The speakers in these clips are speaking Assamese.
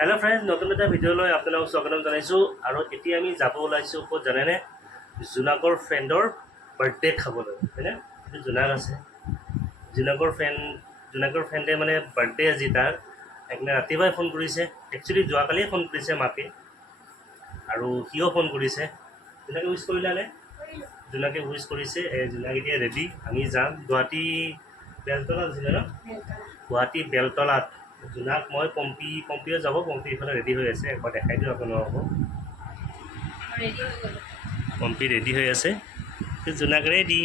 हेलो फ्रेंड्स, नतुन एटा भिडिओলৈ আপোনালোকক স্বাগতম জনাইছোঁ। আৰু এতিয়া আমি যাব ওলাইছোঁ ক'ত জানেনে? জোনাকৰ ফ্ৰেণ্ডৰ বাৰ্থডে খাবলৈ, হয়নে? এইটো জোনাক আছে, জোনাকৰ ফ্ৰেণ্ডে মানে বাৰ্থডে আজি তাৰ। সেইকাৰণে ৰাতিপুৱাই ফোন কৰিছে, একচুৱেলি যোৱাকালিয়ে ফোন কৰিছে মাকে, আৰু সিও ফোন কৰিছে। জোনাকে উইচ কৰিলানে? জোনাকে উইচ কৰিছে। জোনাক এতিয়া ৰেডি, আমি যাম গুৱাহাটী বেলতলাত আছিলে ন? গুৱাহাটী বেলতলাত। জোনাক মই পম্পীও যাব, পম্পী ইফালে ৰেডি হৈ আছে, একবাৰ দেখাই দিওঁ আপোনালোকক। পম্পী ৰেডি হৈ আছে, জোনাক ৰেডি।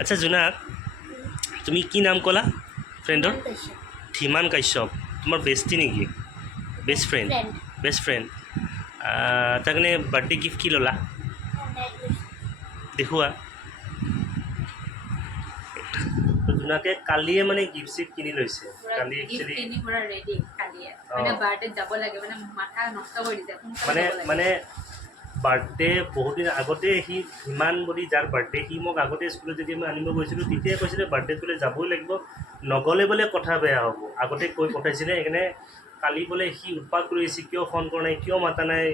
আচ্ছা জোনাক, তুমি কি নাম ক'লা ফ্ৰেণ্ডৰ? ধীমান কাশ্যপ। তোমাৰ বেষ্টি নেকি? Best friend. তাৰ কাৰণে বাৰ্থডে গিফ্ট কি ল'লা দেখুওৱা। জোনাকে কালিয়ে মানে গিফ্ট চিফ্ট কিনি লৈছে, কালি একচুৱেলি মানে বাৰ্থডে বহুত দিন আগতে সি ধীমান বুলি যাৰ বাৰ্থডে, সি মোক আগতে স্কুলত যেতিয়া মই আনিব গৈছিলোঁ তেতিয়াই কৈছিলে বাৰ্থডে বোলে যাবই লাগিব, নগ'লে বোলে কথা বেয়া হ'ব, আগতে কৈ পঠাইছিলে। সেইকাৰণে কালি বোলে সি উৎপাত কৰি আহিছে, কিয় ফোন কৰা নাই, কিয় মাতা নাই,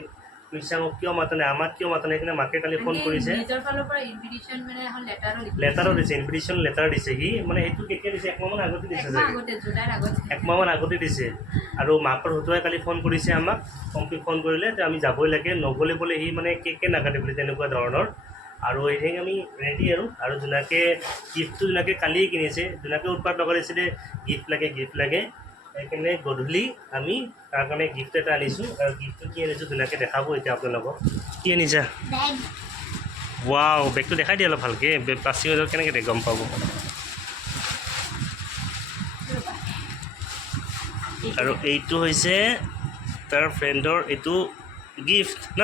মিছামক কিয় মাতা নাই, আমাক কিয় মাতা নাই। সেইকাৰণে মাকে কালি ফোন কৰিছে, লেটাৰো দিছে, ইনভিটেশ্যন লেটাৰ দিছে। সি মানে সেইটো কেতিয়া দিছে? একমাহমান আগতে দিছে, একমাহমান আগতে দিছে। আৰু মাকৰ হতুৱাই কালি ফোন কৰিছে আমাক, পম্পীক ফোন কৰিলে যে আমি যাবই লাগে, নগ'লে বোলে সি মানে কেকে নাকাটে বোলে, তেনেকুৱা ধৰণৰ। আৰু সেইখিনি আমি ৰেডি। আৰু জোনাকে গিফ্টটো জোনাকে কালিয়ে কিনিছে। জোনাকে উৎপাত লগাইছিলে গিফ্ট লাগে। সেইকাৰণে গধূলি আমি তাৰ কাৰণে গিফ্ট এটা আনিছোঁ, আৰু গিফ্টটো কি আনিছোঁ জোনাকে দেখাব এতিয়া আপোনালোকক। কি আনিছা? ৱাও, বেগটো দেখাই দিয়া অলপ ভালকৈ, প্লাষ্টিক মাজত কেনেকৈ গম পাব। আৰু এইটো হৈছে তাৰ ফ্ৰেণ্ডৰ এইটো গিফ্ট ন,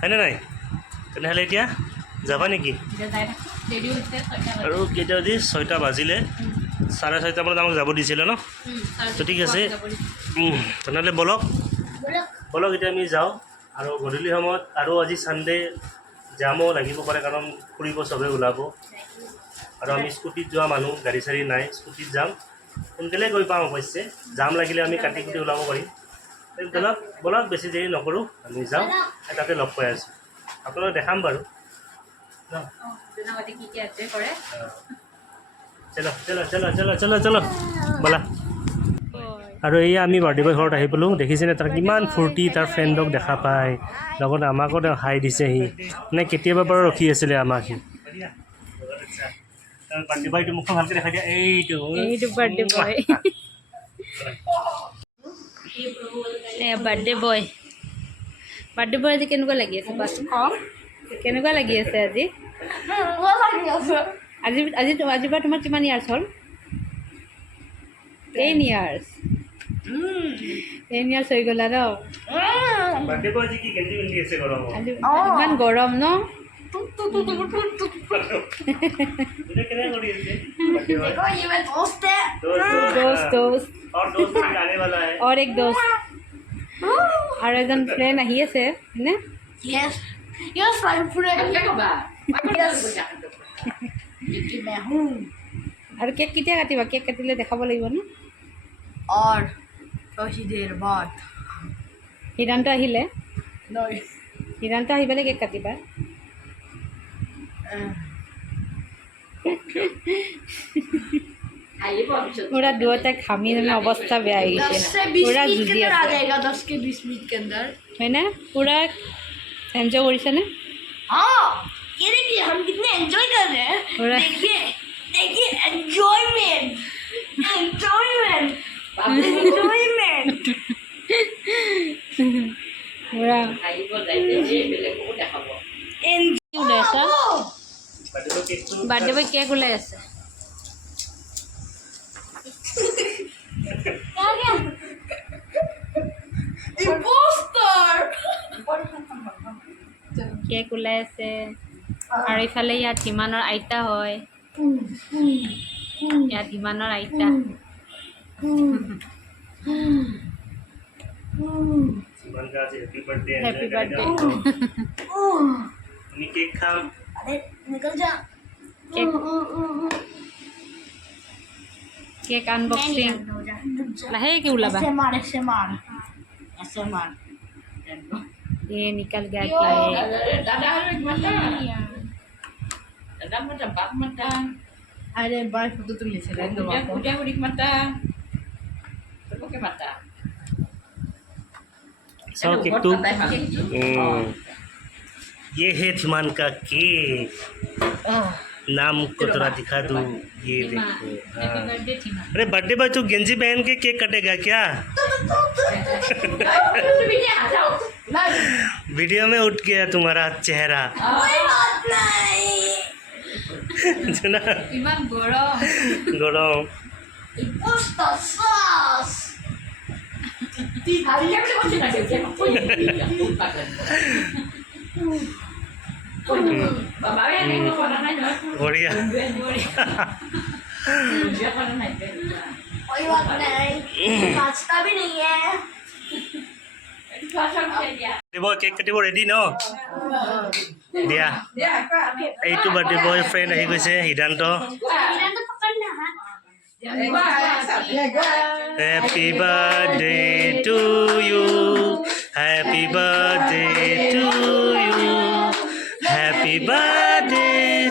হয়নে নাই? তেনেহ'লে এতিয়া যাবা নেকি? আৰু কেইটা বাজি? 6টা বাজিলে, 6:30 মানত আমাক যাব দিছিলে ন? তো ঠিক আছে, তেনেহ'লে বলক এতিয়া আমি যাওঁ। আৰু গধূলি সময়ত, আৰু আজি ছানডে জামো লাগিব পাৰে, কাৰণ ফুৰিব চবেই ওলাব। আৰু আমি স্কুটিত যোৱা মানুহ, গাড়ী চাড়ী নাই, স্কুটিত যাম, সোনকালে গৈ পাম অৱশ্যে। জাম লাগিলে আমি কাটি কুটি ওলাব পাৰিম। বলক বেছি দেৰি নকৰোঁ, আমি যাওঁ, তাতে লগ পাই আছোঁ, আপোনালোকক দেখাম বাৰু। চলো ব'লা। আৰু এয়া আমি বাৰ্থডে বয় ঘৰত আহি পালোঁ। দেখিছেনে তাৰ কিমান ফূৰ্তি, তাৰ ফ্ৰেণ্ডক দেখা পায়, লগত আমাকো হাই দিছে। সি মানে কেতিয়াবা বাৰু ৰখি আছিলে আমাক। সি বাৰ্থডে বয়টো মুখখন ভালকৈ দেখাই দিয়া, এইটো বাৰ্থডে বয়। বাৰ্থডে বয় আজি কেনেকুৱা লাগি আছে? কেনেকুৱা লাগি আছে আজি? আজিৰ পৰা তোমাৰ কিমান ইয়াৰ্ছ হ'ল? 10 ইয়াৰ্ছ হৈ গ'লা ন? ইমান গৰম ন? और एक दोस्त और एजन फ्रेंड আহি আছে হয়নে? Yes, my friend. मैं हूँ। और केक केতিয়া কাটিবা? केक কাটিলে দেখাব লাগিব ন? और थोड़ी देर बाद হিৰান্ত আহিলে, नहीं হিৰান্ত আহি পেলাই কেক কাটিবা। पूरा दुआता खामी में अवस्था बेया है, 10 से 20 पूरा मिनट के जुदी अंदर आ है, जाएगा। 10 के 20 मिनट के अंदर है ना? पूरा एंजॉय करिছে ने? हाँ, ये देखिए हम कितने एंजॉय कर रहे हैं। पूरा देखिए एंजॉयमेंट पूरा बार्थडे बॉय केक उलाई আছে। কেক ওলাই আছে, আৰু ইফালে ইয়াত ধীমানৰ আইতা হয়, ইয়াত ধীমানৰ আইতা। Happy birthday. केक खाओ, अरे निकल जा। Cake unboxing. लाहेके ओलाबा ऐसे मार ऐसे मार ऐसे मार ये निकल गया केक दादा harus mata. Dadah mata bak mata. अरे बार फोटो तुलिছে দেন Udah udah udik mata. Pakai mata. So केकটো ये है धीमान का केक नाम को थोड़ा दिखा दूँ ये देखो हाँ। अरे बर्थडे पर तू गंजी पहन के केक कटेगा क्या वीडियो में उठ गया तुम्हारा चेहरा कोई बात नहीं जना इमान गरम गरम Pusta sauce Hari yang kita macam nak siapa pun. Bapa yang ni orang lain dah. बढ़िया Dia orang lain. कोई बात नहीं पास्ता भी नहीं है Pasal dia. দিব কেক কাটিব ৰেডি ন দিয়া এইটো বাৰ্থডে বয় ফ্ৰেণ্ড আহি গৈছে সিদ্ধান্ত इधर तो पकड़ना है Happy birthday to you. Happy birthday to you. Happy birthday,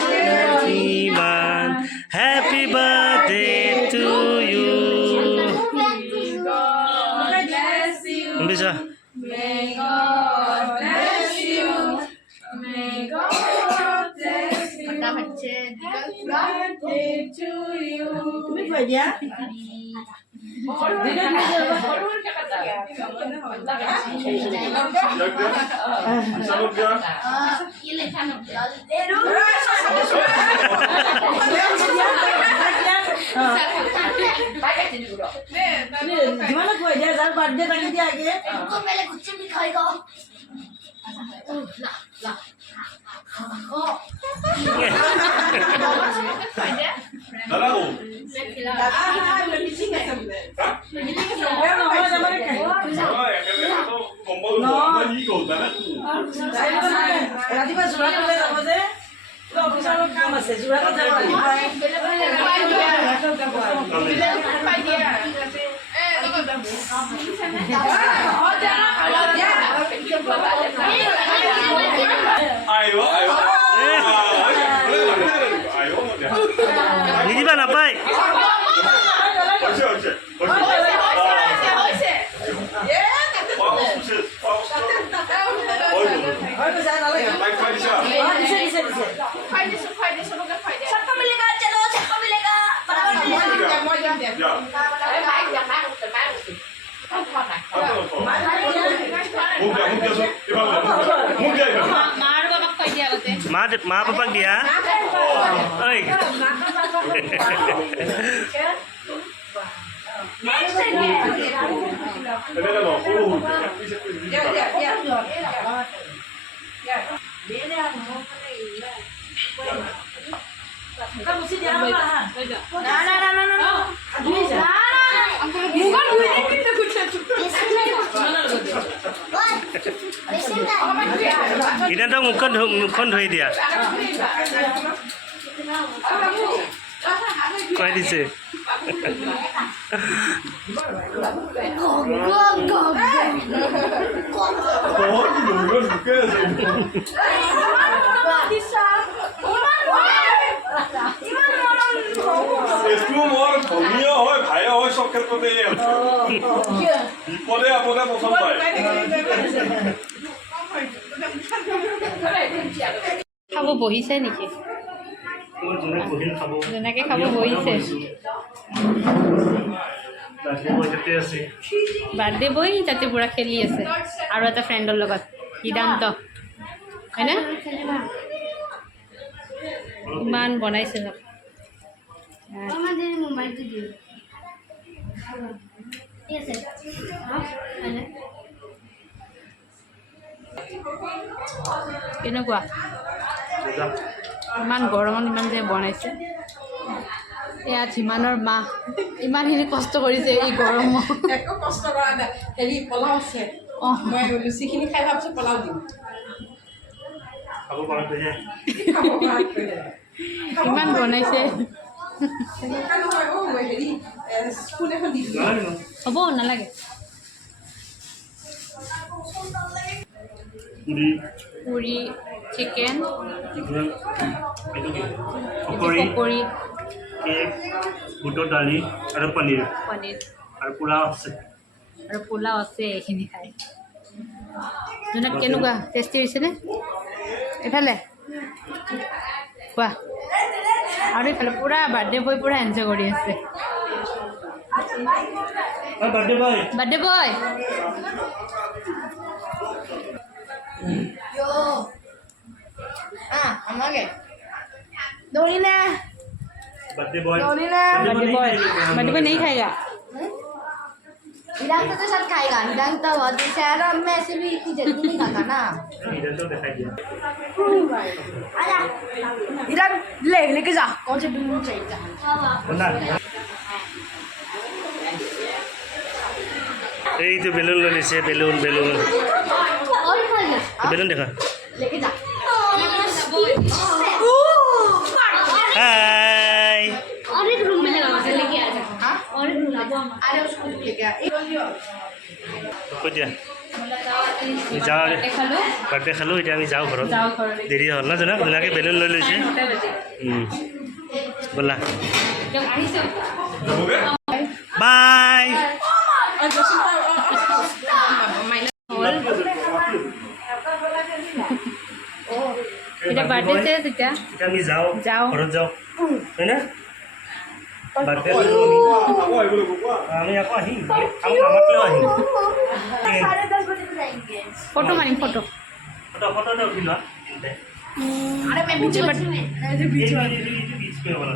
Iman. Happy birthday to you. Bisa? gimana gue dia jalan pada tadi dia aja इनको पहले कुछ भी खाएगा ৰাতিপুৱা যোৰা কৰিলে যাব যে অফিচৰ কাম আছে যোৰা যাব নিদিবা নাপায় सबको मिलेगा चलो सबको मिलेगा बराबर मिलेगा মা পাপাক দিয়া ঐ kamu sih dia apa সিদ্ধান্ত মুখখন ধুই দিয়া কৈ দিছে এইটো মোৰ ধৰ্মীয় হয় ভাই হয় চব ক্ষেত্ৰতে বিপদে আপদে প্ৰথম পায় খাব বহিছে নেকি জোনাকে খাব বহিছে বাৰ্থডে বয় তাতে পুৰা খেলি আছে আৰু এটা ফ্ৰেণ্ডৰ লগত সিদ্ধান্ত হয়নে ইমান বনাইছে ন আমাদেৰ মোবাইল তো দিও ঠিক আছে কেনেকুৱা ইমান গৰমত ইমান যে বনাইছে এয়া ধীমানৰ মা ইমানখিনি কষ্ট কৰিছে এই গৰমত একো কষ্ট কৰা নাই হেৰি পলাও আছে অঁ মই লুচিখিনি খাই ভাবছোঁ পলাও দিম খাব পৰা ইমান বনাইছে হ'ব নালাগে পুৰি পুৰি চিকেন পকৰি পকৰি কেক বুটৰ দালি আৰু পনীৰ পনীৰ আৰু পোলাও আছে আৰু পোলাও আছে এইখিনি খাই জোনাক কেনেকুৱা টেষ্টি হৈছেনে এইফালে কোৱা আৰু এইফালে পূৰা বাৰ্থডে বয় পূৰা এনজয় কৰি আছে বাৰ্থডে বয় বাৰ্থডে বয় बर्थडे बॉय बर्थडे बॉय नहीं खाएगा हिरांग तो साथ खाएगा हिरांग तो बहुत बेचारा मैं से भी इतनी जल्दी नहीं खाता ना इधर तो दिखाई दिया आजा हिरांग लेके जा कौन से बैलून चाहिए बना এই তো বেলুন লৈ লৈছে বেলুন বেলুন और बोल বেলুন দেখা लेके जा হাই और एक रूम में लगा के लेके आ जा हां और एक रूम अरे उसको लेके आ কৈ দিয়া যাওঁ খালো বাৰ্থডে খালোঁ এতিয়া আমি যাওঁ ঘৰত যাওঁ ঘৰলৈ দেৰি হ'ল না জোনাক জোনাকে বেলুন লৈ লৈছে ব'লা আহিছো বাই এতিয়া বাৰ্থডে চেছ এতিয়া এতিয়া আমি যাওঁ যাওঁ। ঘৰত যাওঁ হয়নে বাৰ্থডে আমি আকৌ আহিম আমাকলৈও আহিম 10:30 बजे जाएंगे ফটো মাৰিম ফটো ফটো ফটো উঠি লোৱা अरे मैं पीछे बट- में बीच में बना